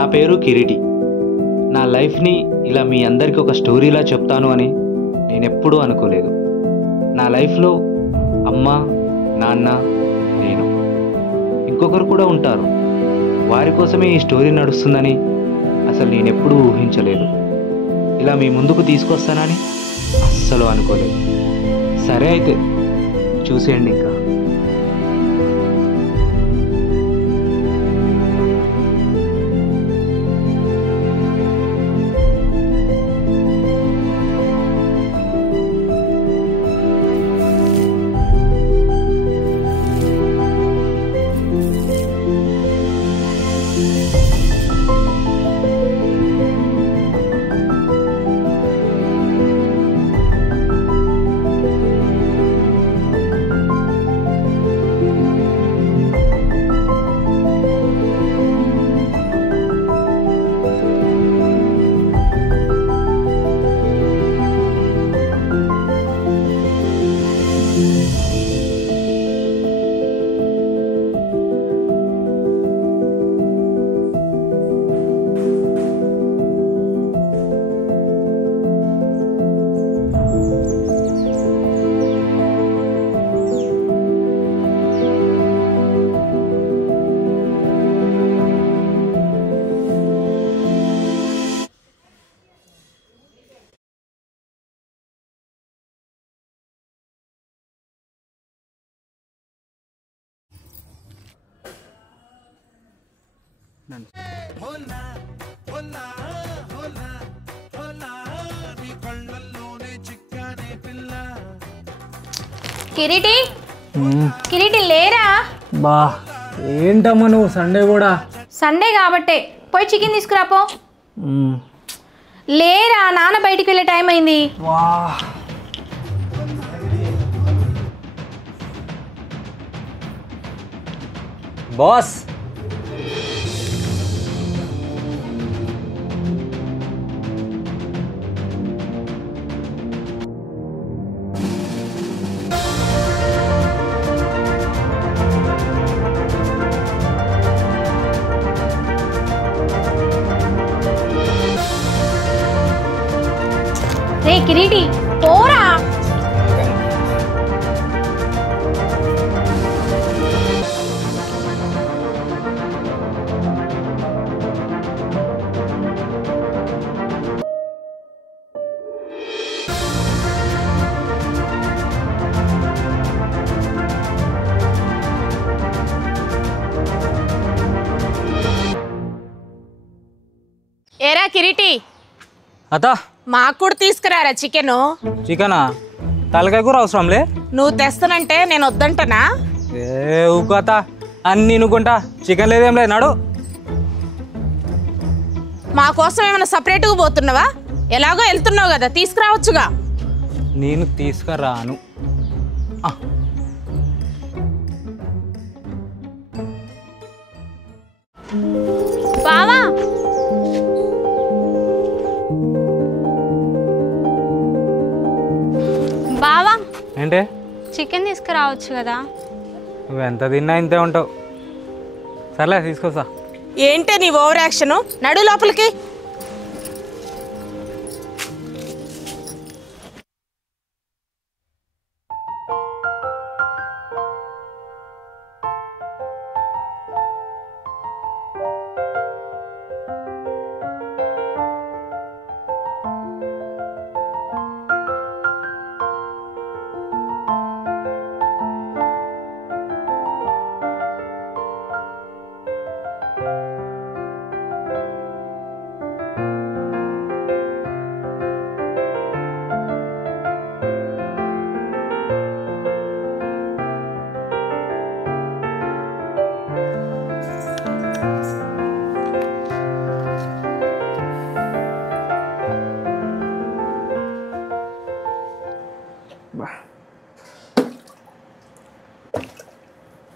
నా పేరు కిరీటి. నా లైఫ్ని ఇలా మీ అందరికీ ఒక స్టోరీలా చెప్తాను అని నేనెప్పుడూ అనుకోలేదు. నా లైఫ్లో అమ్మ, నాన్న, నేను, ఇంకొకరు కూడా ఉంటారు. వారి కోసమే ఈ స్టోరీ నడుస్తుందని అసలు నేనెప్పుడూ ఊహించలేదు. ఇలా మీ ముందుకు తీసుకొస్తానని అస్సలు అనుకోలేదు. సరే అయితే చూసేయండి. ఇంకా కిరీటి కిరీటి లేరా? బా ఏంటమ్మా నువ్వు సండే కూడా? సండే కాబట్టే పోయి చికెన్ తీసుకురాపో. లేరా, నాన్న బయటికి వెళ్ళే టైం అయింది. వా బాస్, రే కిరీటి పోరా. ఏరా కిరీటి, అత మాకు కూడా తీసుకురారా చికెను. చికెనా? తలకాయ కూర అవసరంలే. నువ్వు తెస్తానంటే నేను వద్దంటనా? ఏ ఊకు అత, అన్ని నుకుంటా. చికెన్ లేదేం లేదు, నాడు. మా కోసం ఏమైనా సపరేట్గా పోతున్నావా? ఎలాగో వెళ్తున్నావు కదా, తీసుకురావచ్చుగా. నేను తీసుకురాను. బావా బావా ఏంటే? చికెన్ తీసుకురావచ్చు కదా. నువ్వు ఎంత తిన్నా ఇంతే ఉంటావు. సర్లే తీసుకొస్తా. ఏంటే నీ ఓవర్ యాక్షన్? నడు లోపలికి.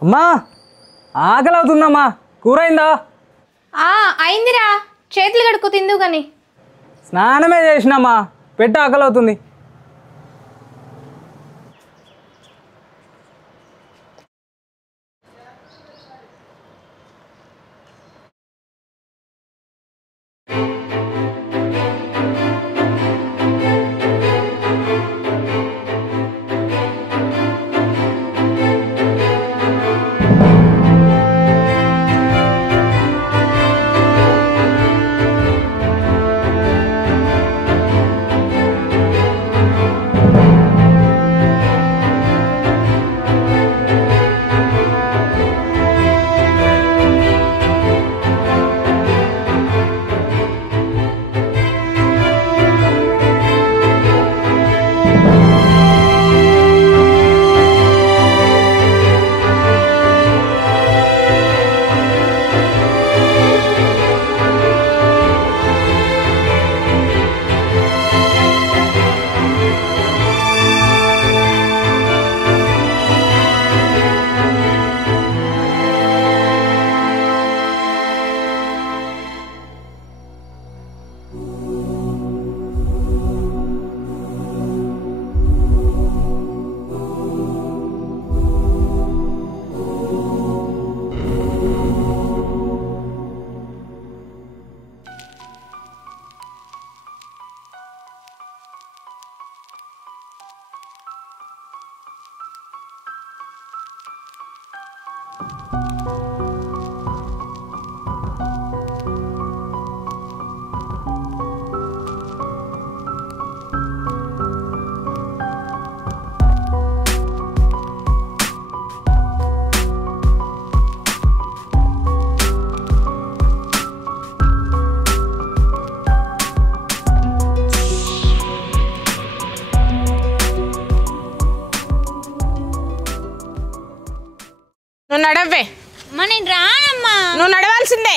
అమ్మా, ఆకలి అవుతుందమ్మా. కూర అయిందా? అయిందిరా, చేతులు కడుక్కు తిందు కానీ. స్నానమే చేసినమ్మా, పెట్టు, ఆకలి అవుతుంది. నువ్వు నడవే. నేను రానమ్మా. నువ్వు నడవాల్సిందే.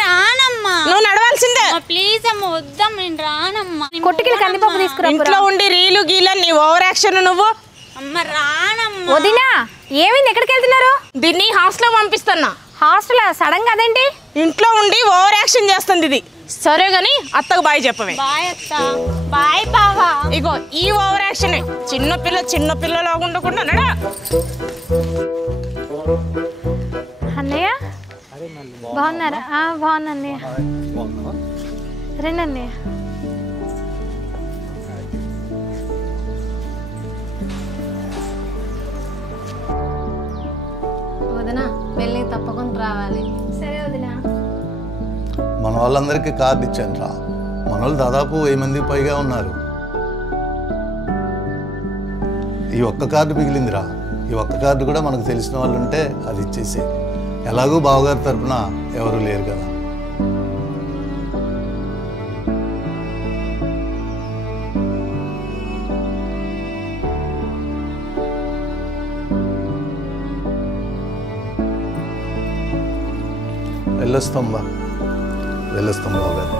రానమ్మా. నువ్వు నడవాల్సిందే. ప్లీజ్ అమ్మ వద్దాం, నేను రానమ్మా. కొట్టుకెళ్ళి కందిపప్పు తీసుకురా. ఇంట్లో ఉండి రీలు గీల నీ ఓవర్ యాక్షన్ నువ్వు. అమ్మ రానమ్మా. వదినా ఏమైంది? ఎక్కడికి వెళ్తున్నారు? దీన్ని హాస్టల్ పంపిస్తున్నా. హాస్టల్ సడన్ గా అదేంటి? ఇంట్లో ఉండి ఓవర్ యాక్షన్ చేస్తుంది ఇది. సరే గాని అత్తకు బాయ్ చెప్పవే. బాయ్ అత్త. బాయ్ బావా. ఇగో ఈ ఓవర్ యాక్షన్ చిన్నపిల్లలా ఉండకుండా నడా. అన్నయ్య బాగున్నారా? బాగున్నా అన్నయ్య. రండి అన్నయ్య. వదినా పెళ్ళికి తప్పకుండా రావాలి. సరే వదినా. మన వాళ్ళందరికీ కార్డు ఇచ్చాను రా. మన వాళ్ళు దాదాపు 1000 మందికి పైగా ఉన్నారు. ఈ ఒక్క కార్డు మిగిలిందిరా. ఈ ఒక్క కార్డు కూడా మనకు తెలిసిన వాళ్ళు ఉంటే అది ఇచ్చేసి, ఎలాగూ బావగారి తరపున ఎవరు లేరు కదా. వెళ్ళొస్తాం బావగారు.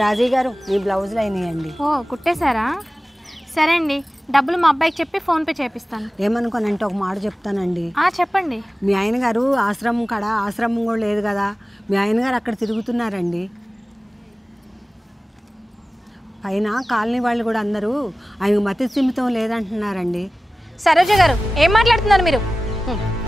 రాజీ గారు మీ బ్లౌజులు అయినాయండి. ఓ కుట్టేశారా? సరే అండి, డబ్బులు మా అబ్బాయికి చెప్పి ఫోన్పే చేపిస్తాను. ఏమనుకోనంటే ఒక మాట చెప్తానండి. చెప్పండి. మీ ఆయన గారు ఆశ్రమం కూడా లేదు కదా, మీ ఆయన గారు అక్కడ తిరుగుతున్నారండి. పైన కాలనీ వాళ్ళు కూడా అందరూ ఆయన మతి స్థిమితం లేదంటున్నారండి. సరోజ గారు ఏం మాట్లాడుతున్నారు మీరు?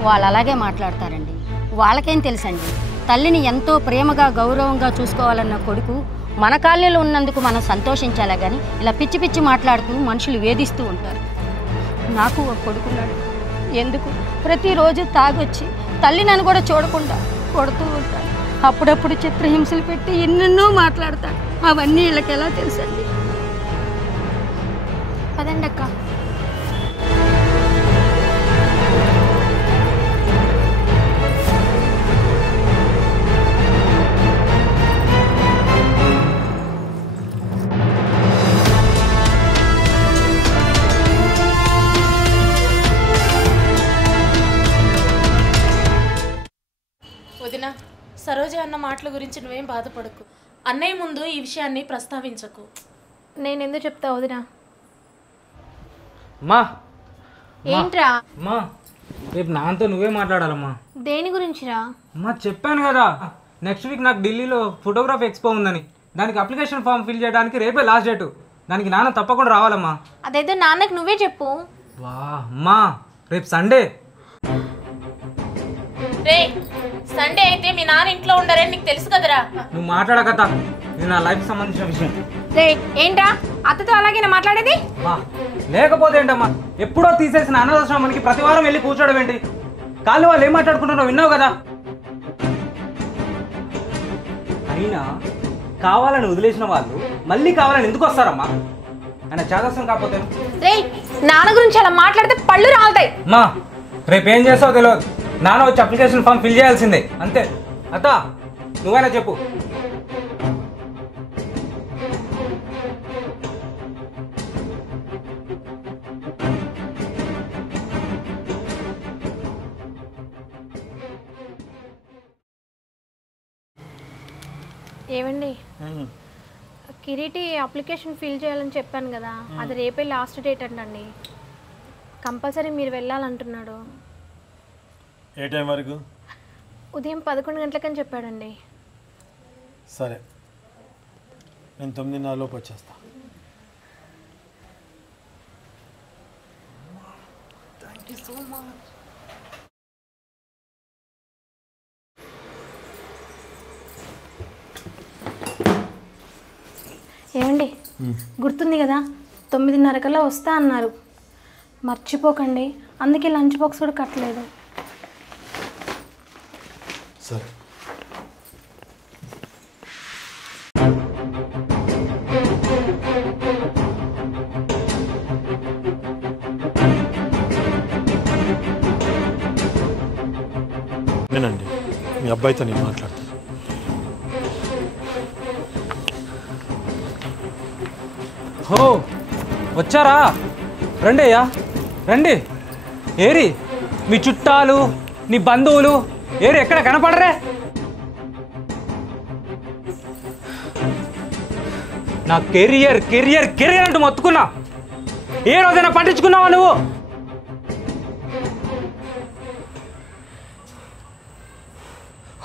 వాళ్ళు అలాగే మాట్లాడతారండి. వాళ్ళకేం తెలుసండి, తల్లిని ఎంతో ప్రేమగా గౌరవంగా చూసుకోవాలన్న కొడుకు మన కాలనీలో ఉన్నందుకు మనం సంతోషించాలా కానీ ఇలా పిచ్చి పిచ్చి మాట్లాడుతూ మనుషులు వేధిస్తూ ఉంటారు. నాకు ఒక కొడుకున్నాడు. ఎందుకు ప్రతిరోజు తాగొచ్చి తల్లి నన్ను కూడా చూడకుండా కొడుతూ ఉంటాడు. అప్పుడప్పుడు చిత్రహింసలు పెట్టి ఎన్నెన్నో మాట్లాడతాడు. అవన్నీ వీళ్ళకి ఎలా తెలుసండి? పదండి అక్క. వదినా, సరోజ అన్న మాటల గురించి నువ్వేం బాధపడకు. అన్నయ్య ముందు ఈ విషయాన్ని ప్రస్తావించకు. నేను ఎందుకు చెప్తా వదినా? అమ్మా ఏంట్రా? అమ్మా రేపు నాన్నతో నువ్వే మాట్లాడాలమ్మా. దేని గురించిరా? అమ్మా చెప్పాను కదా, నెక్స్ట్ వీక్ నాకు ఢిల్లీలో ఫోటోగ్రఫీ ఎక్స్పో ఉందని, దానికి అప్లికేషన్ ఫామ్ ఫిల్ చేయడానికి రేపే లాస్ట్ డేటు. దానికి నాన్న తప్పకుండా రావాలమ్మా. అదైతే నాన్నకి నువ్వే చెప్పు. వా అమ్మా, రేపు సండే. రే సండే అయితే మీ నాన్న ఇంట్లో ఉండరని నీకు తెలుసు కదరా. నువ్వు మాట్లాడకత, ఇది నా లైఫ్ సంబంధించిన విషయం. రే ఏంట్రా అత్తతో అలాగే మాట్లాడేది? మా లేకపోతే ఏంటమ్మా, ఎప్పుడో తీసేసిన అనాథాశ్రమానికి ప్రతి వారం వెళ్ళి కూర్చోవడం ఏంటి? కాళ్ళు వాళ్ళు ఏం మాట్లాడుకుంటున్నారో విన్నావు కదా. అయినా కావాలని వదిలేసిన వాళ్ళు మళ్ళీ కావాలని ఎందుకు వస్తారమ్మా? ఆయన చాదస్తం కాకపోతే. రే నాన్న గురించి అలా మాట్లాడితే పళ్ళు రాలుతాయి. మా రేపేం చేస్తావో తెలియదు, నాన్న వచ్చి అప్లికేషన్ ఫామ్ ఫిల్ చేయాల్సిందే అంతే. అత్త నువ్వైనా చెప్పు. ఏమండి, కిరీటి అప్లికేషన్ ఫిల్ చేయాలని చెప్పాను కదా, అది రేపే లాస్ట్ డేట్ అండి. కంపల్సరీ మీరు వెళ్ళాలంటున్నాడు. ఏ టైం వరకు? ఉదయం 11 గంటలకని చెప్పాడండి. సరే, నేను 9:30 లోపు వచ్చేస్తా. Thank you so much. ఏమండి, గుర్తుంది కదా 9:30 కల్లా వస్తా అన్నారు, మర్చిపోకండి. అందుకే లంచ్ బాక్స్ కూడా కట్టలేదు. సరే. వినండి, మీ అబ్బాయితో నేను మాట్లాడతాను. హో వచ్చారా? రండి అయ్యా రండి. ఏరి మీ చుట్టాలు, నీ బంధువులు ఏరి ఎక్కడ కనపడరే? నా కెరియర్ కెరియర్ కెరియర్ అంటూ మొత్తుకున్నా, ఏ రోజైనా పట్టించుకున్నావా నువ్వు?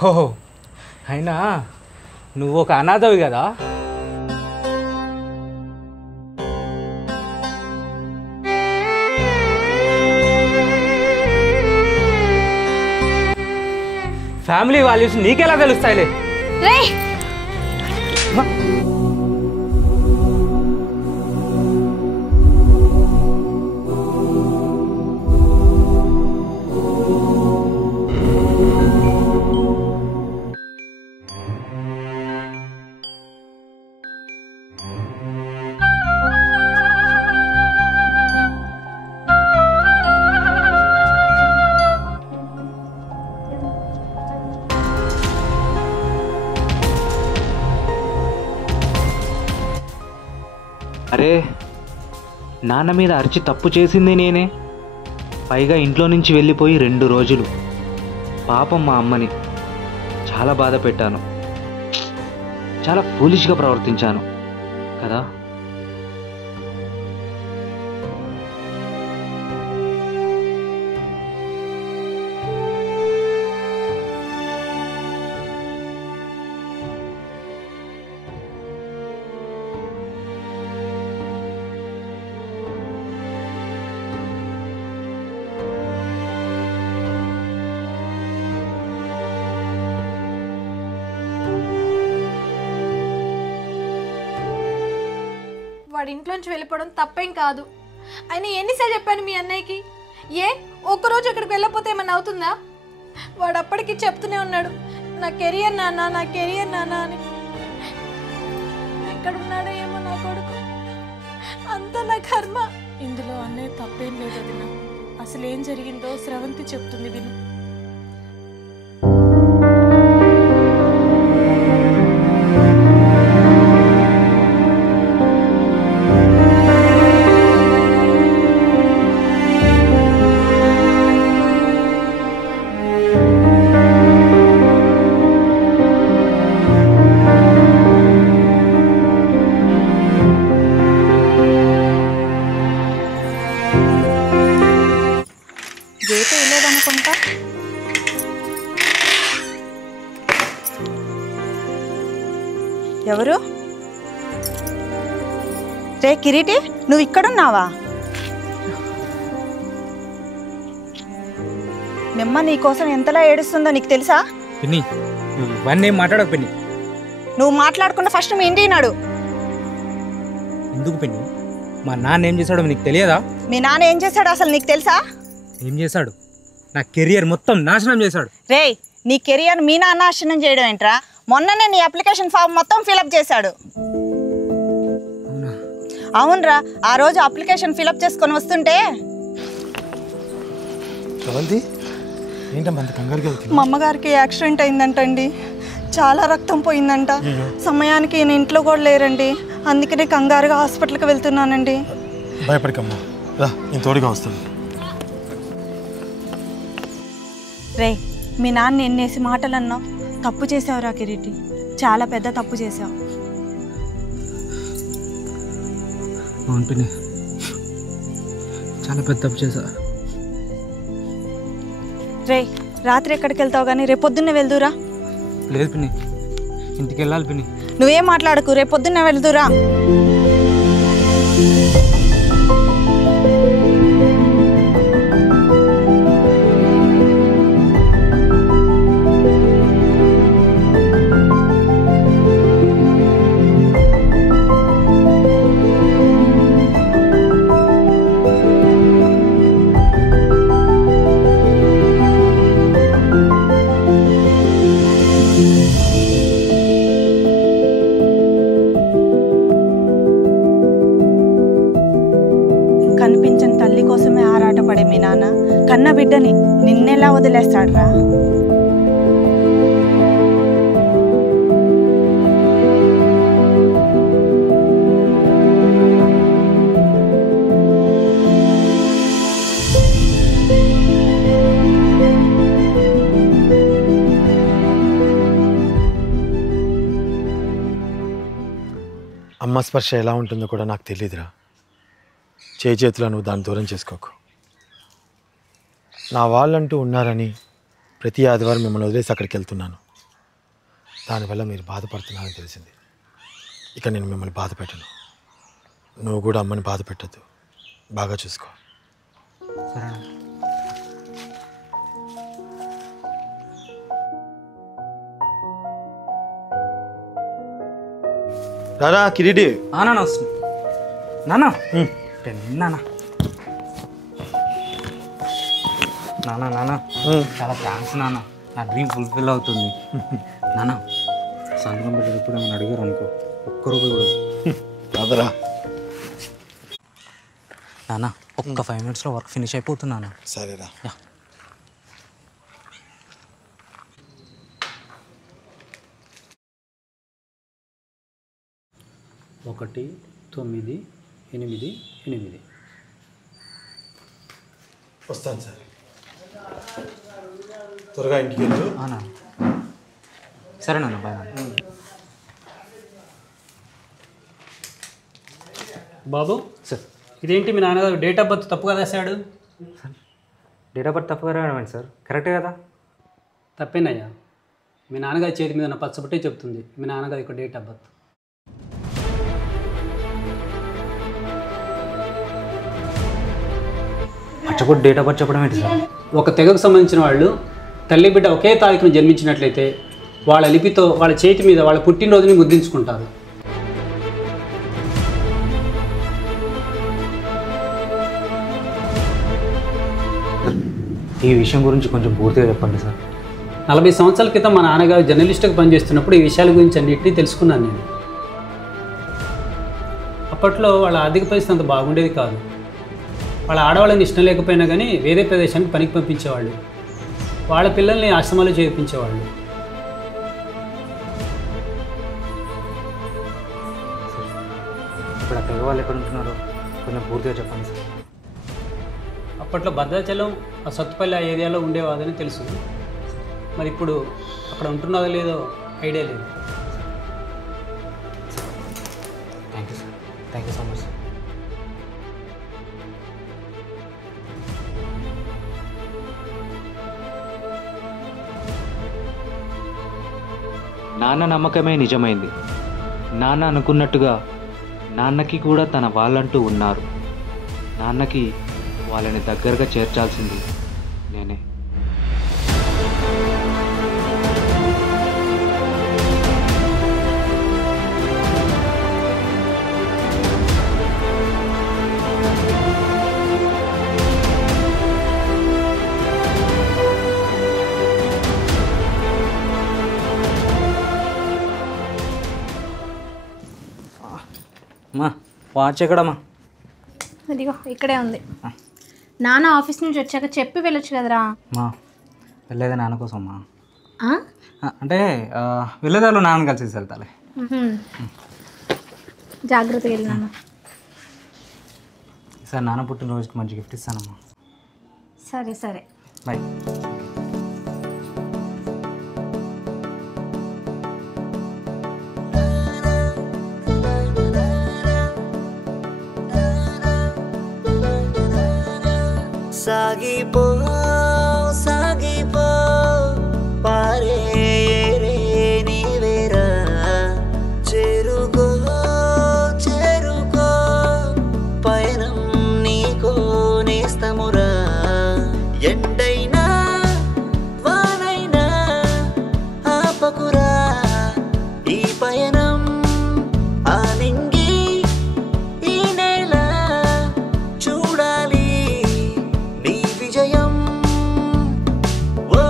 హోహో, అయినా నువ్వు ఒక అనాథవి కదా. ఫ్యామిలీ వాల్యూస్ నీకెలా తెలుస్తాయిలే. అరే, నాన్న మీద అరిచి తప్పు చేసింది నేనే, పైగా ఇంట్లో నుంచి వెళ్ళిపోయి 2 రోజులు. పాపం మా అమ్మని చాలా బాధ పెట్టాను, చాలా ఫూలిష్గా ప్రవర్తించాను కదా. వాడి ఇంట్లోంచి వెళ్ళిపోవడం తప్పేం కాదు. ఆయన ఎన్నిసార్లు చెప్పాను మీ అన్నయ్యకి, ఏ ఒక్కరోజు అక్కడికి వెళ్ళకపోతే ఏమన్నా అవుతుందా? వాడు అప్పటికి చెప్తూనే ఉన్నాడు, నా కెరియర్ నాన్న, నా కెరియర్ నాన్న అని. ఎక్కడున్నాడో ఏమో నా కొడుకు, అంతా నా కర్మ. ఇందులో అన్నయ్య తప్పేం లేదు వదిన. అసలు ఏం జరిగిందో స్రవంతి చెప్తుంది విను. గేట్ వేయలేదనుకుంటా. ఎవరు? రే కిరీటి, నువ్వు ఇక్కడున్నావా? మిమ్మ నీ కోసం ఎంతలా ఏడుస్తుందో నీకు తెలుసా? పిన్ని ఇవన్నీ ఏం మాట్లాడకు పిన్ని. నువ్వు మాట్లాడకుండా ఫస్ట్ మీ ఇంటికి నాడు. ఎందుకు పిన్ని? మా నాన్న ఏం చేశాడో నీకు తెలియదా? మీ నాన్న ఏం చేశాడు అసలు నీకు తెలుసా? ఏం చేశాడు? నా కెరియర్ మొత్తం నాశనం చేశాడు. రే, నీ కెరియర్ మీ నాన్న నాశనం చేయడం ఏంట్రా? మొన్ననే నీ అప్లికేషన్ ఫామ్ మొత్తం ఫిలప్ చేశాడు. అవునరా, ఆ రోజు అప్లికేషన్ ఫిలప్ చేసుకొని వస్తుంటే మా అమ్మగారికి యాక్సిడెంట్ అయిందంటండి. చాలా రక్తం పోయిందంట. సమయానికి నేను ఇంట్లో కూడా లేరండి. అందుకనే కంగారుగా హాస్పిటల్కి వెళ్తున్నానండి. భయపడకమ్మా, రా నేను తోడుగా వస్తాను. రే, మీ నాన్న ఎన్నేసి మాటలు అన్నావు. తప్పు చేసావురా కిరీటి, చాలా పెద్ద తప్పు చేసావు. అవును పిన్ని, చాలా పెద్ద తప్పు చేశా. రే, రాత్రి ఎక్కడికి వెళ్తావు కానీ రేపు పొద్దున్నే వెళ్దురా. లేదు పిన్ని, ఇంటికి వెళ్ళాలి పిన్ని. నువ్వేం మాట్లాడకు, రేపు పొద్దున్నే వెళ్దురా. కనిపించని తల్లి కోసమే ఆరాటపడే మీ నాన్న కన్న బిడ్డని నిన్నెలా వదిలేస్తాడురా? అమ్మ స్పర్శ ఎలా ఉంటుందో కూడా నాకు తెలియదురా. చేతిలో నువ్వు దాన్ని దూరం చేసుకోకు. నా వాళ్ళంటూ ఉన్నారని ప్రతి ఆదివారం మిమ్మల్ని వదిలేసి అక్కడికి వెళ్తున్నాను. దానివల్ల మీరు బాధపడుతున్నారని తెలిసింది. ఇక నేను మిమ్మల్ని బాధ పెట్టను. నువ్వు కూడా అమ్మని బాధ పెట్టద్దు. బాగా చూసుకో. రారా కిరీటి. నాన్న వస్తుంది. నాన్న నాన్న నాన్న నాన్న చాలా థ్యాంక్స్ నాన్న. నా డ్రీమ్ ఫుల్ఫిల్ అవుతుంది నాన్న. సంతకం పెట్టేటప్పుడు ఏమైనా అడిగారు అనుకో, ఒక్క రూపాయి కూడా అదరా నాన్న. ఒక్క 5 minutesలో వర్క్ ఫినిష్ అయిపోతుంది నాన్న. సరేరా. 1988. వస్తాను సార్. త్వరగా ఇంటికి వెళ్ళు. సరే నాన్న, బాయ్ నాన్న. బాబు సార్, ఇదేంటి మీ నాన్నగారు డేట్ ఆఫ్ బర్త్ తప్పుగా రాశాడు? డేట్ ఆఫ్ బర్త్ తప్పుగా రాయడం సార్? కరెక్టే కదా? తప్పేనయ్యా. మీ నాన్నగారి చేతి మీద ఉన్న పచ్చబట్టే చెప్తుంది మీ నాన్నగారి యొక్క డేట్ ఆఫ్ బర్త్. పచ్చబొట్టు డేట్ ఆఫ్ బర్త్ చెప్పడం ఏంటి సార్? ఒక తెగకు సంబంధించిన వాళ్ళు తల్లి బిడ్డ ఒకే తారీఖున జన్మించినట్లయితే వాళ్ళ లిపితో వాళ్ళ చేతి మీద వాళ్ళ పుట్టినరోజుని ముద్రించుకుంటారు. ఈ విషయం గురించి కొంచెం పూర్తిగా చెప్పండి సార్. 40 సంవత్సరాల క్రితం మా నాన్నగారు జర్నలిస్ట్గా పనిచేస్తున్నప్పుడు ఈ విషయాల గురించి అన్నింటినీ తెలుసుకున్నాను నేను. అప్పట్లో వాళ్ళ ఆర్థిక పరిస్థితి అంత బాగుండేది కాదు. వాళ్ళ ఆడవాళ్ళని ఇష్టం లేకపోయినా కానీ వేరే ప్రదేశానికి పనికి పంపించేవాళ్ళు. వాళ్ళ పిల్లల్ని ఆశ్రమాలు చేర్పించేవాళ్ళు. ఇప్పుడు ఆ తెగ వాళ్ళు ఎక్కడ ఉంటున్నారో కొంచెం పూర్తిగా చెప్పండి సార్. అప్పట్లో భద్రాచలం, ఆ సత్తుపల్లి ఆ ఏరియాలో ఉండేవాదని తెలుసు. మరి ఇప్పుడు అక్కడ ఉంటున్నదో లేదో ఐడియా లేదు. Thank you sir. Thank you so much sir. నాన్న నమ్మకమే నిజమైంది. నాన్న అనుకున్నట్టుగా నాన్నకి కూడా తన వాళ్ళంటూ ఉన్నారు. నాన్నకి వాళ్ళని దగ్గరగా చేర్చాల్సింది నేనే. అమ్మా వాచ్ ఎక్కడమ్మా? అదిగో ఇక్కడే ఉంది. నాన్న ఆఫీస్ నుంచి వచ్చాక చెప్పి వెళ్ళొచ్చు కదరా. మా వెళ్ళేది నాన్న కోసం అమ్మా. అంటే వెళ్ళేదాలో నాన్న కలిసి వెళ్తాలే. జాగ్రత్తగా వెళ్ళినాను. సార్ నాన్న పుట్టినరోజుకి మంచి గిఫ్ట్ ఇస్తానమ్మా. సరే సరే బాయ్. సాగిపో సాగిపో పారే నీవేరా చేరుకో చేరుకో పయనం నీకో నేస్తమురా ఎండైనా వానైనా ఆపకురా ఈ పయనం ఆనింగి ఈ నేల చూడాలి విజయం. ఓ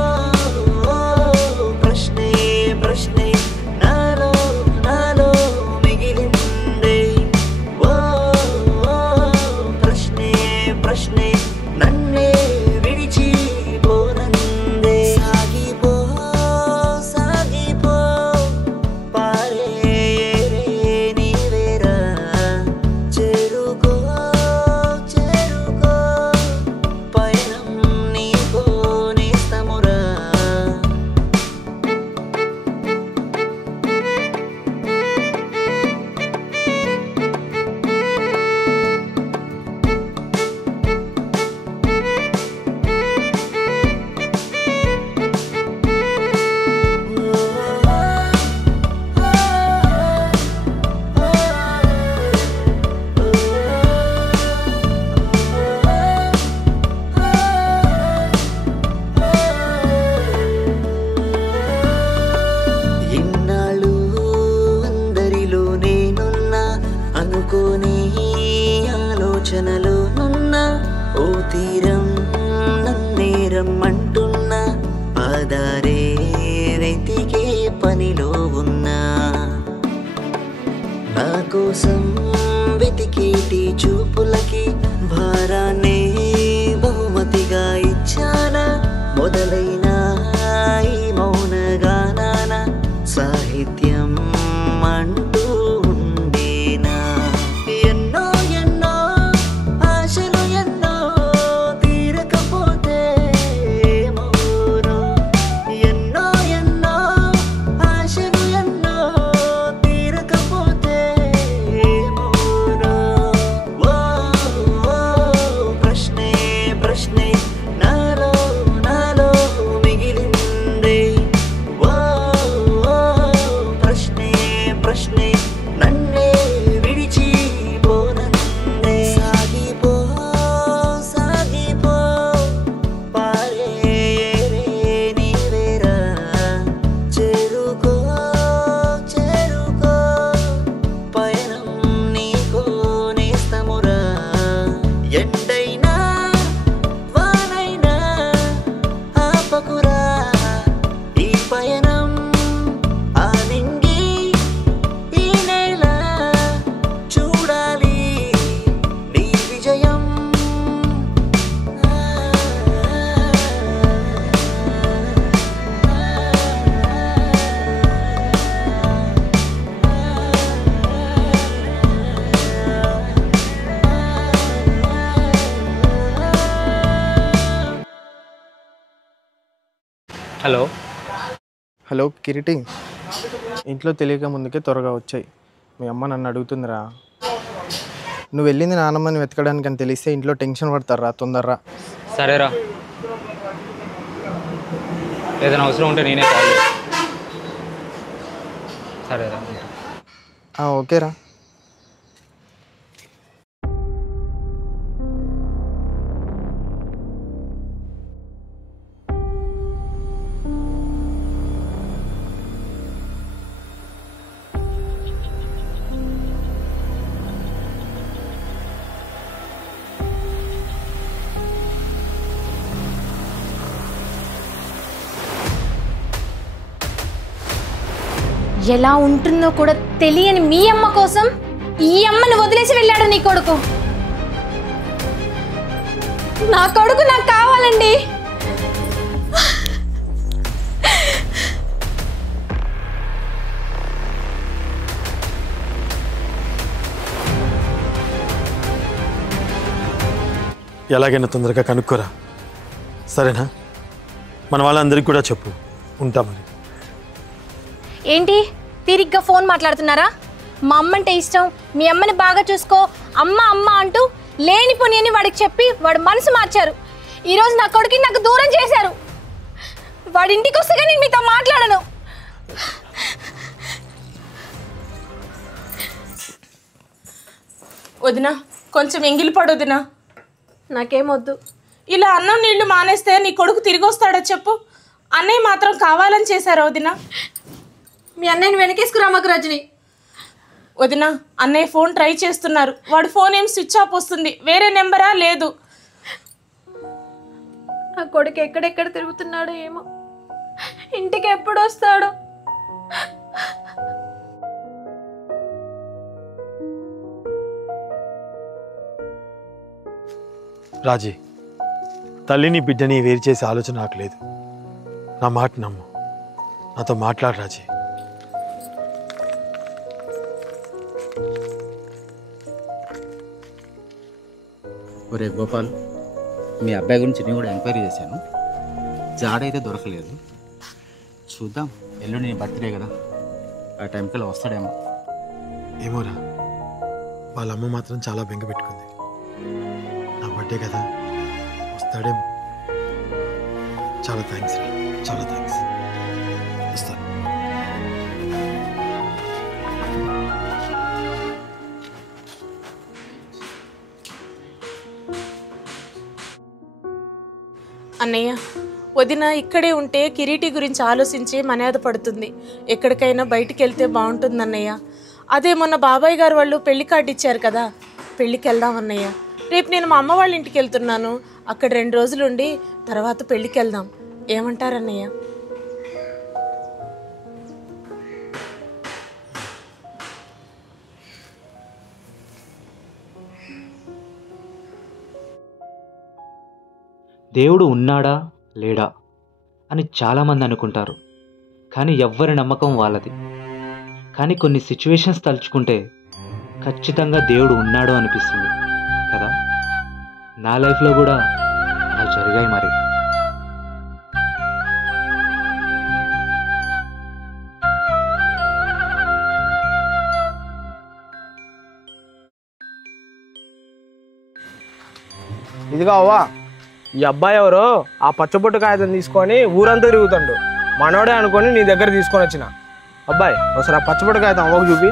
ప్రశ్నే ప్రశ్నే నాలో నాలో మిగిలిందే. ఓ ప్రశ్నే ప్రశ్నే నన్నే విడిచి పోనందే. సాగిపో సాగిపో పారే నీవేరా చేరుకో చేరుకో పయనం నీకో నేస్తమురా. ఇన్నాళ్ళు అందరిలో నేనున్నా అనుకోని ఆలోచనలో నున్నా ఓ తీరం నన్నే రమ్మంటున్నా ఆధారే వెతికే పనిలో ఉన్నా నా కోసం వెతికేటి చూపులకి భారాన్ని బహుమతిగా ఇచ్చానా మొదలైన ఈ మౌన గానాన సాహిత్యం అంటూ ఉండేనా. ఎన్నో ఎన్నో ఆశలు ఎన్నో తీరకపోతే మౌనం. ఎన్నో ఎన్నో ఆశలు ఎన్నో తీరకపోతే మౌనం. ఓ ప్రశ్నే ప్రశ్నే నాలో నాలో మిగిలిందే. ఓ ప్రశ్నే ప్రశ్నే నన్నే విడిచి పోనందే. సాగిపో సాగిపో పారే నీవేరా చేరుకో చేరుకో పయనం నీకో నేస్తమురా ఎండైనా వానైనా ఆపకురా ఈ పయనం ఆనింగి ఈ నేల చూడాలి నీ విజయం. హలో హలో కిరీటి, ఇంట్లో తెలియక ముందుకే త్వరగా వచ్చాయి. మీ అమ్మ నన్ను అడుగుతుందిరా. నువ్వు వెళ్ళింది నాన్నమ్మని వెతకడానికి అని తెలిస్తే ఇంట్లో టెన్షన్ పడతారా. తొందరరా. సరేరా, ఏదైనా అవసరం ఉంటే నేనే కాల్ చేస్తాను. సరేరా. ఓకేరా. ఎలా ఉంటుందో కూడా తెలియని మీ అమ్మ కోసం ఈ అమ్మని వదిలేసి వెళ్ళాడు నీ కొడుకు. నా కొడుకు నాకు కావాలండి. ఎలాగైనా తొందరగా కనుక్కోరా, సరేనా? మన వాళ్ళందరికీ కూడా చెప్పు. ఉంటా మరి. ఏంటి తిరిగ్గా ఫోన్ మాట్లాడుతున్నారా? మా అమ్మ అంటే ఇష్టం, మీ అమ్మని బాగా చూసుకో, అమ్మ అమ్మ అంటూ లేని పోని అని వాడికి చెప్పి వాడు మనసు మార్చారు. ఈరోజు నా కొడుకుని నాకు దూరం చేశారు. వాడి ఇంటికి వస్తే నేను మీతో మాట్లాడను. వదినా కొంచెం ఎంగిలిపడు వదినా. నాకేమొద్దు. ఇలా అన్నం నీళ్లు మానేస్తే నీ కొడుకు తిరిగి వస్తాడో చెప్పు. అన్నయ్య మాత్రం కావాలని చేశారు వదినా. మీ అన్నయ్యని వెనకేసుకురా మాకు రజని. వదినా అన్నయ్య ఫోన్ ట్రై చేస్తున్నారు. వాడు ఫోన్ ఏం స్విచ్ ఆఫ్ వస్తుంది. వేరే నెంబరా? లేదు. నా కొడుకు ఎక్కడెక్కడ తిరుగుతున్నాడో ఏమో, ఇంటికి ఎప్పుడు వస్తాడో. రాజీ, తల్లిని బిడ్డని వేరు చేసే ఆలోచన నాకు లేదు. నా మాట నమ్ము, నాతో మాట్లాడు రాజీ. ఒరే గోపాల్, మీ అబ్బాయి గురించి నేను కూడా ఎంక్వైరీ చేశాను. జాడైతే దొరకలేదు. చూద్దాం, ఎల్లుండి నీ బర్త్డే కదా, ఆ టైంకల్లా వస్తాడేమో. ఏమోరా, వాళ్ళ అమ్మ మాత్రం చాలా బెంగ పెట్టుకుంది. నా బర్త్డే కదా, వస్తాడేమో. చాలా థ్యాంక్స్ రా, చాలా థ్యాంక్స్. వస్తాను. అన్నయ్య, వదిన ఇక్కడే ఉంటే కిరీటి గురించి ఆలోచించి మర్యాద పడుతుంది. ఎక్కడికైనా బయటికి వెళ్తే బాగుంటుంది అన్నయ్య. అదే మొన్న బాబాయ్ గారు వాళ్ళు పెళ్లి కార్డు ఇచ్చారు కదా, పెళ్ళికి వెళ్దాం అన్నయ్య. రేపు నేను మా అమ్మ వాళ్ళ ఇంటికి వెళ్తున్నాను. అక్కడ 2 రోజులు ఉండి తర్వాత పెళ్ళికి వెళ్దాం. ఏమంటారన్నయ్య? దేవుడు ఉన్నాడా లేడా అని చాలామంది అనుకుంటారు, కానీ ఎవ్వరి నమ్మకం వాళ్ళది. కానీ కొన్ని సిచ్యువేషన్స్ తలుచుకుంటే ఖచ్చితంగా దేవుడు ఉన్నాడు అనిపిస్తుంది కదా. నా లైఫ్లో కూడా అలా జరిగాయి మరి. ఇదిగా అవ్వా, ఈ అబ్బాయి ఎవరో ఆ పచ్చబొట్టు కాగితం తీసుకొని ఊరంతా తిరుగుతాడు. మనోడే అనుకొని నీ దగ్గర తీసుకొని వచ్చిన. అబ్బాయి ఒకసారి ఆ పచ్చబొట్టు కాగితం అవ్వకు చూపి.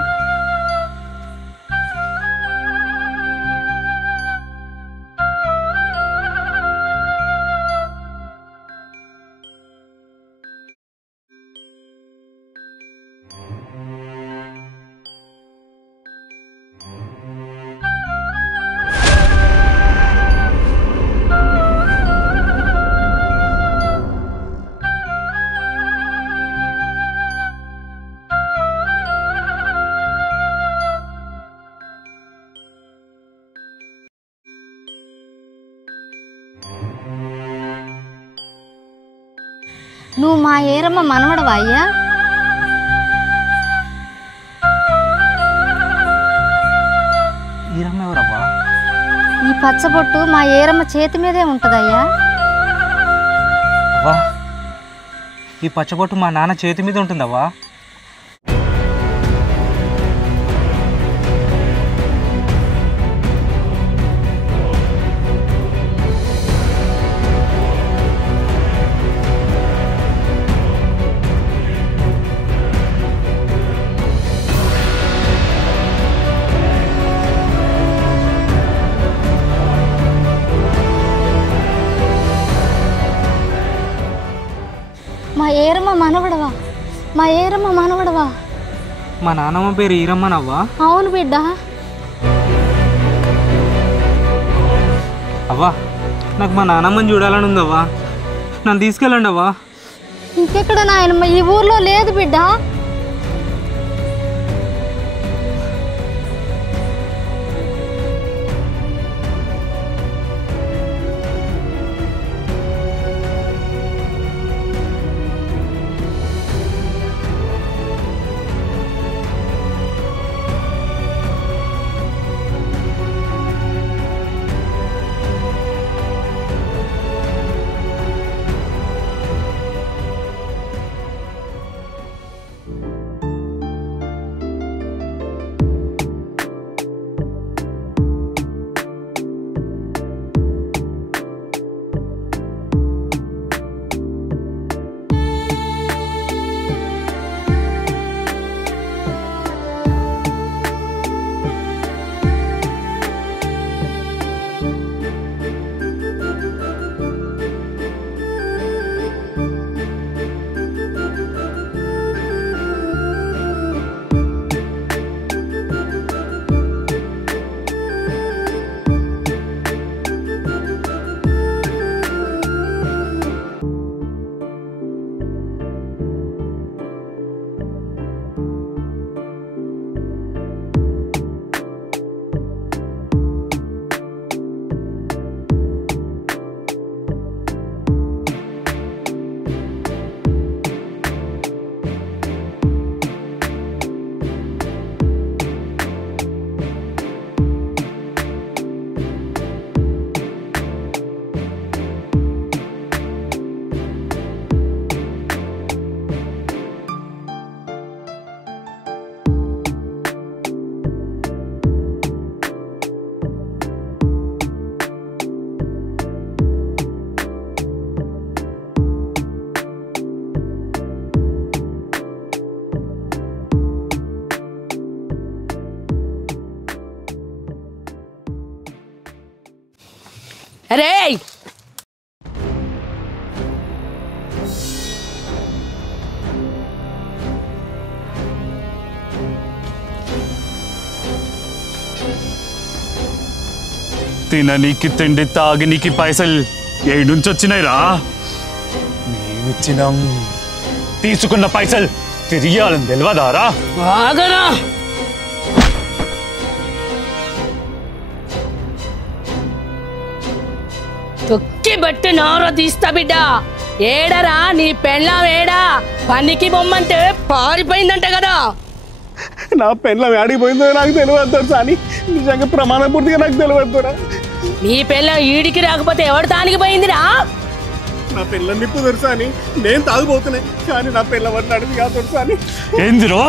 నువ్వు మా ఏరమ్మ మనవడవా అయ్యా? ఈరమ్మ ఎవరవ్వా? ఈ పచ్చబొట్టు మా ఏరమ్మ చేతి మీదే ఉంటుందయ్యా. అవ్వా, ఈ పచ్చబొట్టు మా నాన్న చేతి మీద ఉంటుందవ్వా. మా నాన్నమ్మ పేరు ఈరమ్మనవ్వా? అవును బిడ్డ. అవ్వా నాకు మా నాన్నమ్మని చూడాలని ఉందవ్వా, నన్ను తీసుకెళ్ళండి అవ్వా. ఇంకెక్కడ నాయనమ్మ? ఈ ఊర్లో లేదు బిడ్డ. అరే తిననీకి తిండి తాగినీకి పైసలు ఏడు నుంచి వచ్చినాయిరా? మేమిచ్చినాం, తీసుకున్న పైసలు తిరిగాలని తెలియదారా? ఆగరా తొక్కి బట్టి నార తీస్తా బిడ్డ. ఏడరా నీ పెళ్ళాం? ఏడా పనికి బొమ్మంటే పారిపోయిందంట కదా. నా పెళ్ళం ఆడిపోయిందో నాకు తెలియదు సాని, నిజంగా ప్రమాణపూర్తిగా నాకు తెలియదురా. నీ పెళ్ళం ఈడికి రాకపోతే ఎవడు తానికి పోయిందిరా? నా పిల్లని నిప్పు తెలుసా అని నేను తాగిపోతున్నాయి, కానీ నా పిల్ల వాటిని అడిగి కాదు తెలుసా అని. ఏందిరో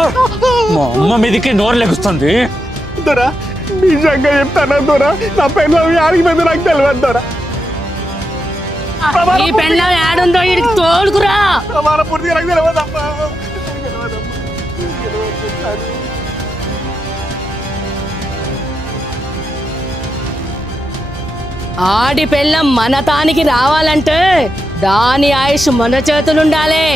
మా అమ్మ మీదకి నోరు లెగుస్తుంది. దొరా నిజంగా చెప్తానా దొరా, నా పిల్లం ఆడిపోయిందో నాకు తెలియదు దొరా. నీ పెళ్ళం ఏడుందో ఈడికి తోలుకురా. ప్రమాణపూర్తిగా నాకు తెలియదమ్మా. ఆడి పెళ్ళం మన తానికి రావాలంటే దాని ఆయుష్ మన చేతులుండాలి.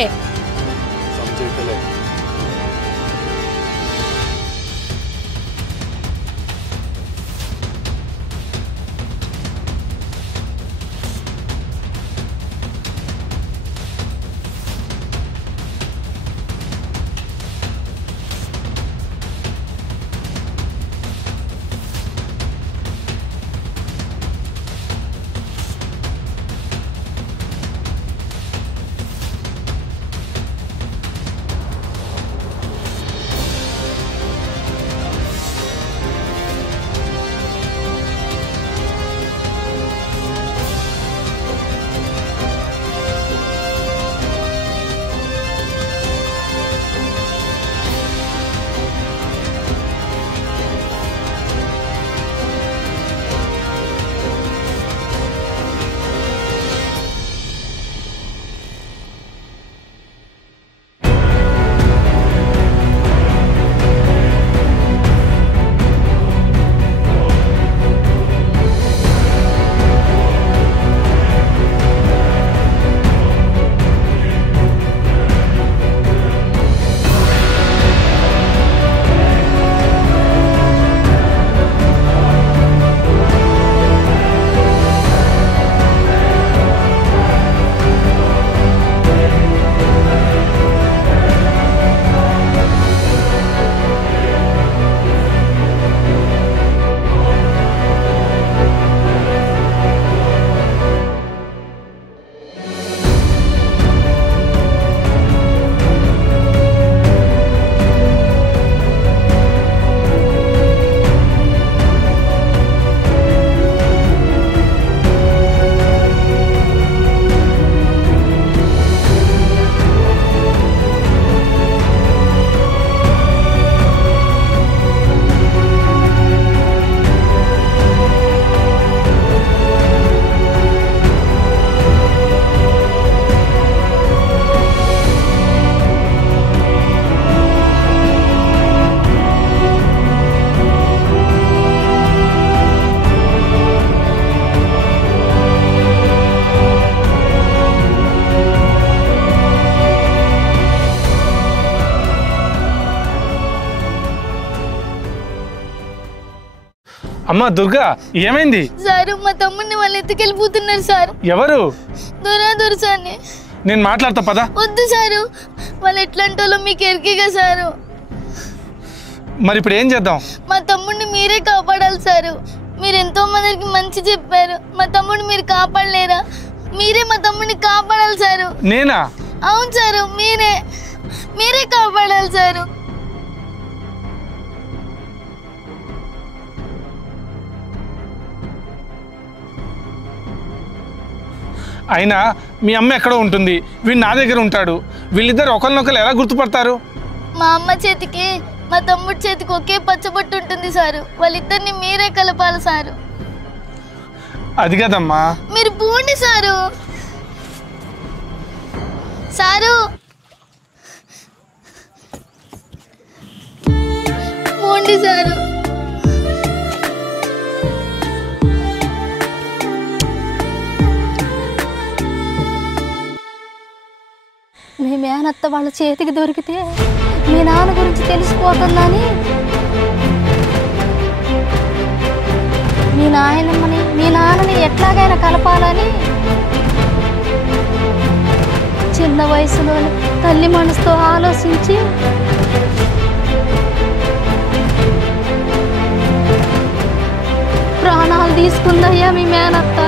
అమ్మా దుర్గా, ఏమైంది? సారు మా తమ్ముడిని వాళ్ళు ఎత్తుకెళ్ళిపోతున్నారు సార్. ఎవరు? దొరసాన్ని. నేను మాట్లాడతా పదా. వద్దు సారు, వాళ్ళు ఎట్లాంటోలో మీకు ఎరికిగా సారు. మరి ఇప్పుడు ఏం చేద్దాం? మా తమ్ముడిని మీరే కాపాడాలి సారు. మీరు ఎంతో మందికి మంచి చెప్పారు, మా తమ్ముడిని మీరు కాపాడలేరా? మీరే మా తమ్ముడిని కాపాడాలి సారు. నేనా? అవును సారు, మీరే కాపాడాలి సారు. అయినా మీ అమ్మ ఎక్కడో ఉంటుంది, వీడు నా దగ్గర ఉంటాడు. వీళ్ళిద్దరు ఒకరినొకరు ఎలా గుర్తుపడతారు? మా అమ్మ చేతికి మా తమ్ముడి చేతికి ఒకే పచ్చబొట్టు ఉంటుంది సారు. వాళ్ళిద్దరిని మీరే కలపాలి సారు. అది కదమ్మా. మీరు పోండి సారు. సారు పోండి సారు. మీ మేనత్త వాళ్ళ చేతికి దొరికితే మీ నాన్న గురించి తెలిసిపోతుందని మీ నాయనమ్మని మీ నాన్నని ఎట్లాగైనా కలపాలని చిన్న వయసులోనే తల్లి మనసుతో ఆలోచించి ప్రాణాలు తీసుకుందయ్యా మీ మేనత్త.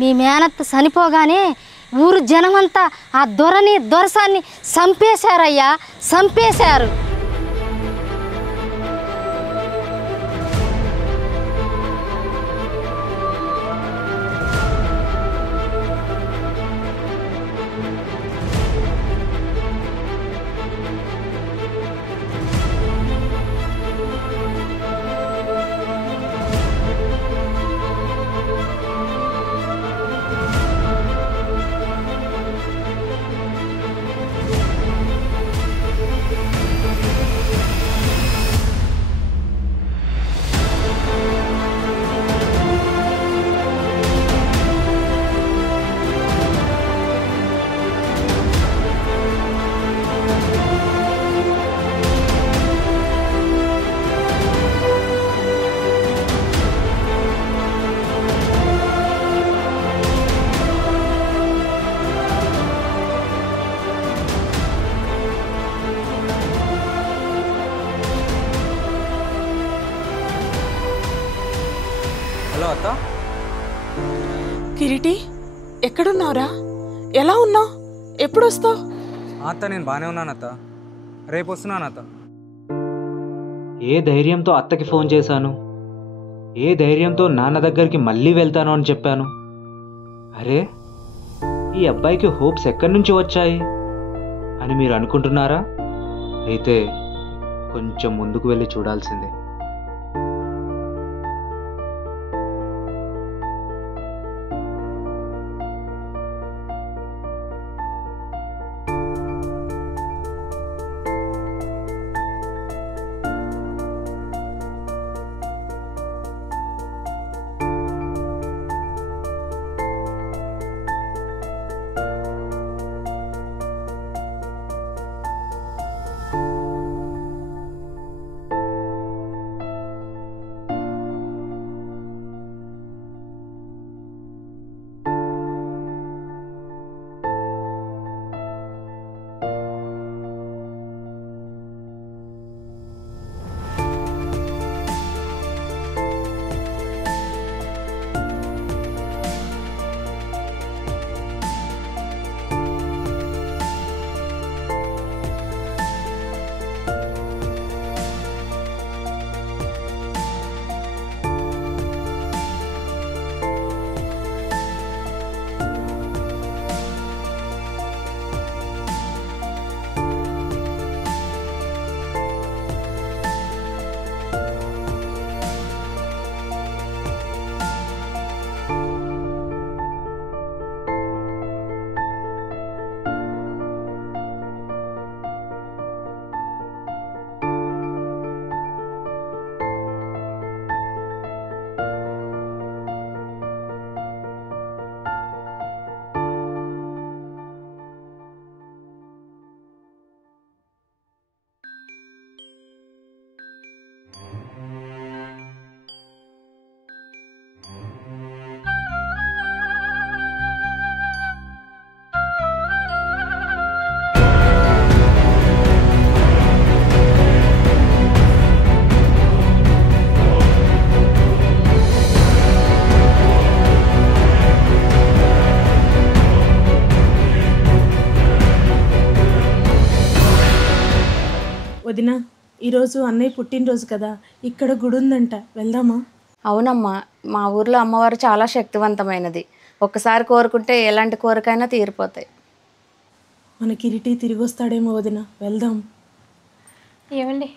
మీ మేనత్త చనిపోగానే ఊరు జనమంతా ఆ దొరసాన్ని చంపేశారయ్యా, చంపేశారు. హలో అత్త. కిరీటి, ఎక్కడున్నావురా? ఎలా ఉన్నావు? ఎప్పుడు వస్తావు? అత్త నేను బాగానే ఉన్నాను అత్త, రేపు వస్తున్నాను అత్త. ఏ ధైర్యంతో అత్తకి ఫోన్ చేశాను, ఏ ధైర్యంతో నాన్న దగ్గరికి మళ్ళీ వెళ్తాను అని చెప్పాను. అరే, ఈ అబ్బాయికి హోప్స్ ఎక్కడి నుంచి వచ్చాయి అని మీరు అనుకుంటున్నారా? అయితే కొంచెం ముందుకు వెళ్ళి చూడాల్సిందే. వదిన, ఈరోజు అన్నయ్య పుట్టినరోజు కదా, ఇక్కడ గుడి ఉందంట, వెళ్దామా? అవునమ్మా, మా ఊర్లో అమ్మవారు చాలా శక్తివంతమైనది. ఒక్కసారి కోరుకుంటే ఎలాంటి కోరికైనా తీరిపోతాయి. మన కిరీటి తిరిగి వస్తాడేమో వదిన, వెళ్దాం. ఏమండి,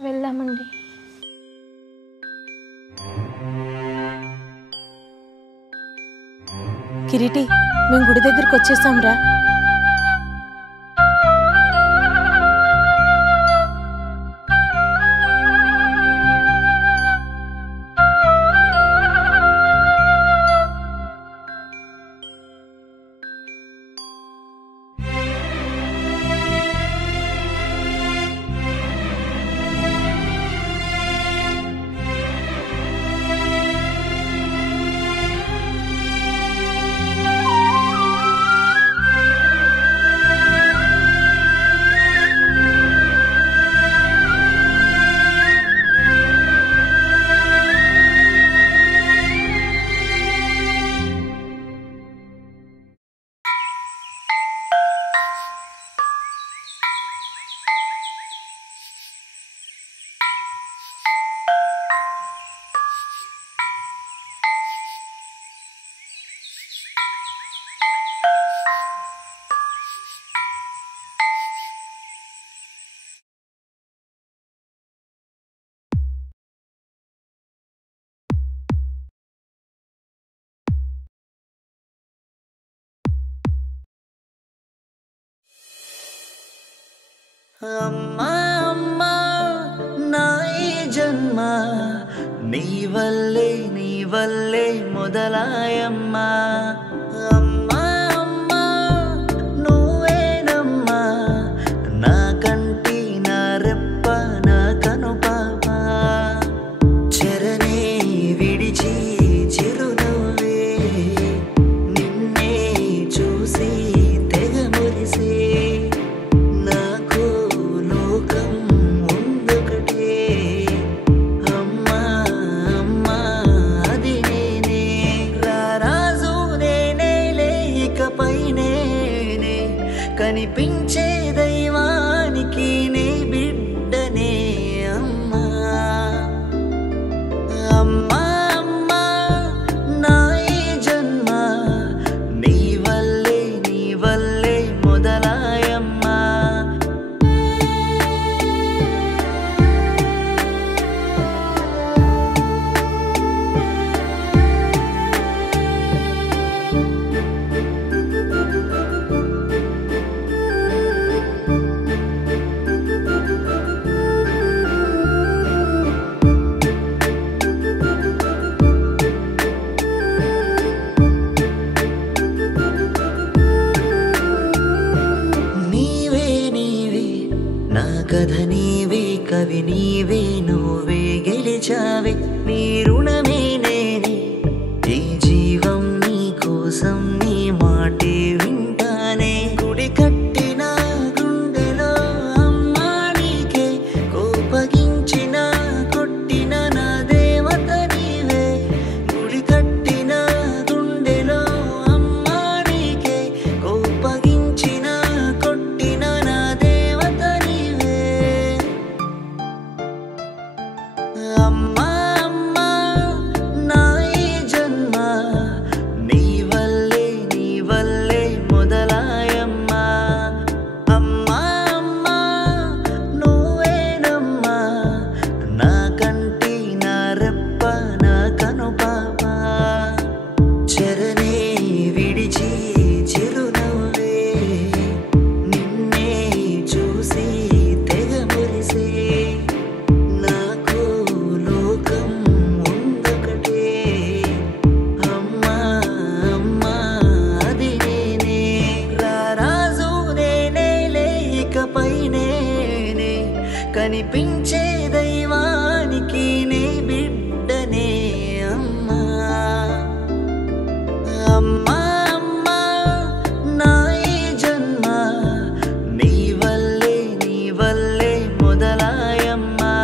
వెళ్దామండి. కిరీటి, మేము గుడి దగ్గరికి వచ్చేసాంరా. అమ్మా అమ్మా నా ఈ జన్మ నీ వల్లే మొదలాయమ్మా. అమ్మా అమ్మా నువ్వేనమ్మా నా కంటి నా రెప్ప నా కను పాప. చెరనే విడిచి చిరునవ్వే నిన్నే చూసి తెగ మురిసే. నాకు లోకం ఉందొకటే అమ్మా అమ్మా అది నేనే. రారాజు నేనేలే ఇకపై నేనే కనిపించే దైవానికి నే బిడ్డనే అమ్మా. అమ్మా అమ్మా నా ఈ జన్మ నీ వల్లే మొదలాయమ్మా. నీవే నీవే నా కథ నీవే కవి నీవే నువ్వే గెలిచావే. నీ రుణమే నేనే ఈ జీవం నీ కోసం నీ మాటే వింటానే. గుడి కట్టిన గుండెలో అమ్మా నీకే కోపగించిన కొట్టిన నా దేవత నీవే. గుడి కట్టిన గుండెలో అమ్మా నీకే కోపగించిన కొట్టిన నా దేవత నీవే. అమ్మా అమ్మా నా ఈ జన్మ నీ వల్లే మొదలాయమ్మా. అమ్మా అమ్మా నువ్వేనమ్మా నా కంటి నా రెప్ప నా కను పాప. చెరనే విడిచి చిరునవ్వే నిన్నే చూసి తెగ మురిసే. నాకు లోకం ఉందొకటే అమ్మా అమ్మా అది నేనే. రారాజు నేనేలే ఇకపై నేనే కనిపించే దైవానికి నే బిడ్డనే అమ్మా. అమ్మా అమ్మా నా ఈ జన్మ నీ వల్లే మొదలాయమ్మా.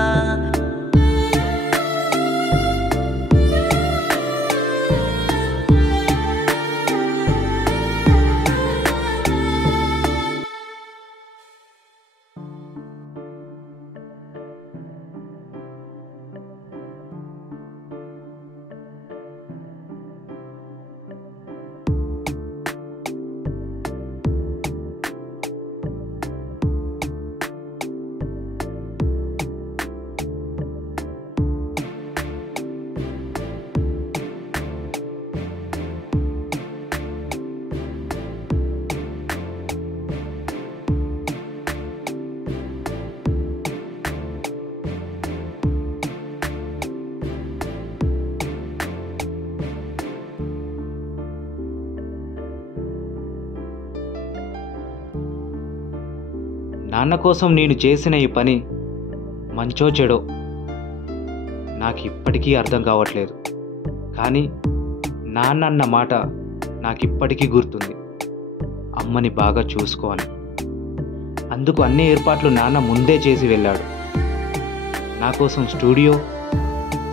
నాన్న కోసం నేను చేసిన ఈ పని మంచో చెడో నాకు ఇప్పటికీ అర్థం కావట్లేదు. కానీ నాన్న అన్న మాట నాకు ఇప్పటికీ గుర్తుంది. అమ్మని బాగా చూసుకోవాలి. అందుకు అన్ని ఏర్పాట్లు నాన్న ముందే చేసి వెళ్ళాడు. నా కోసం స్టూడియో,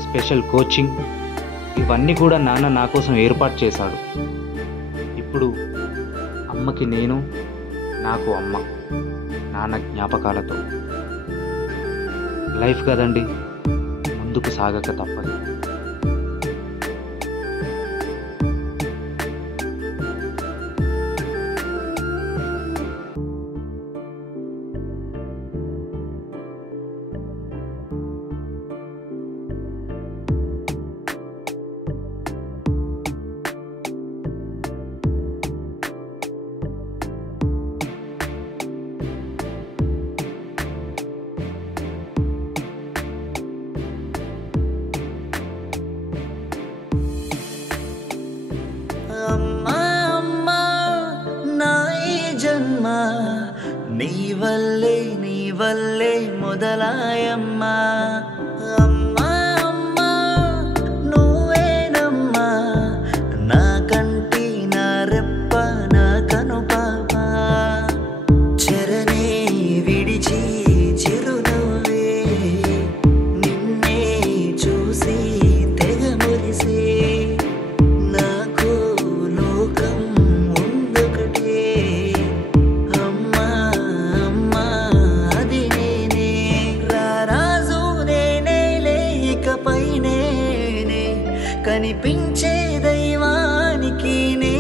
స్పెషల్ కోచింగ్ ఇవన్నీ కూడా నాన్న నా కోసం ఏర్పాటు చేశాడు. ఇప్పుడు అమ్మకి నేను, నాకు అమ్మ, నాన్న జ్ఞాపకాలతో. లైఫ్ కదండి, ముందుకు సాగక తప్పదు. అమ్మా అమ్మా నా ఈ జన్మ నీ వల్లే మొదలాయమ్మా. అమ్మా అమ్మా నువ్వేనమ్మా నా కంటి నా రెప్ప నా కను పాప. చెరనే విడిచి చిరునవ్వే నిన్నే చూసి తెగ మురిసే. నాకు లోకం ఉందొకటే అమ్మా అమ్మా అది నేనే. రారాజు నేనేలే ఇకపై నేనే కనిపించే దైవానికి నే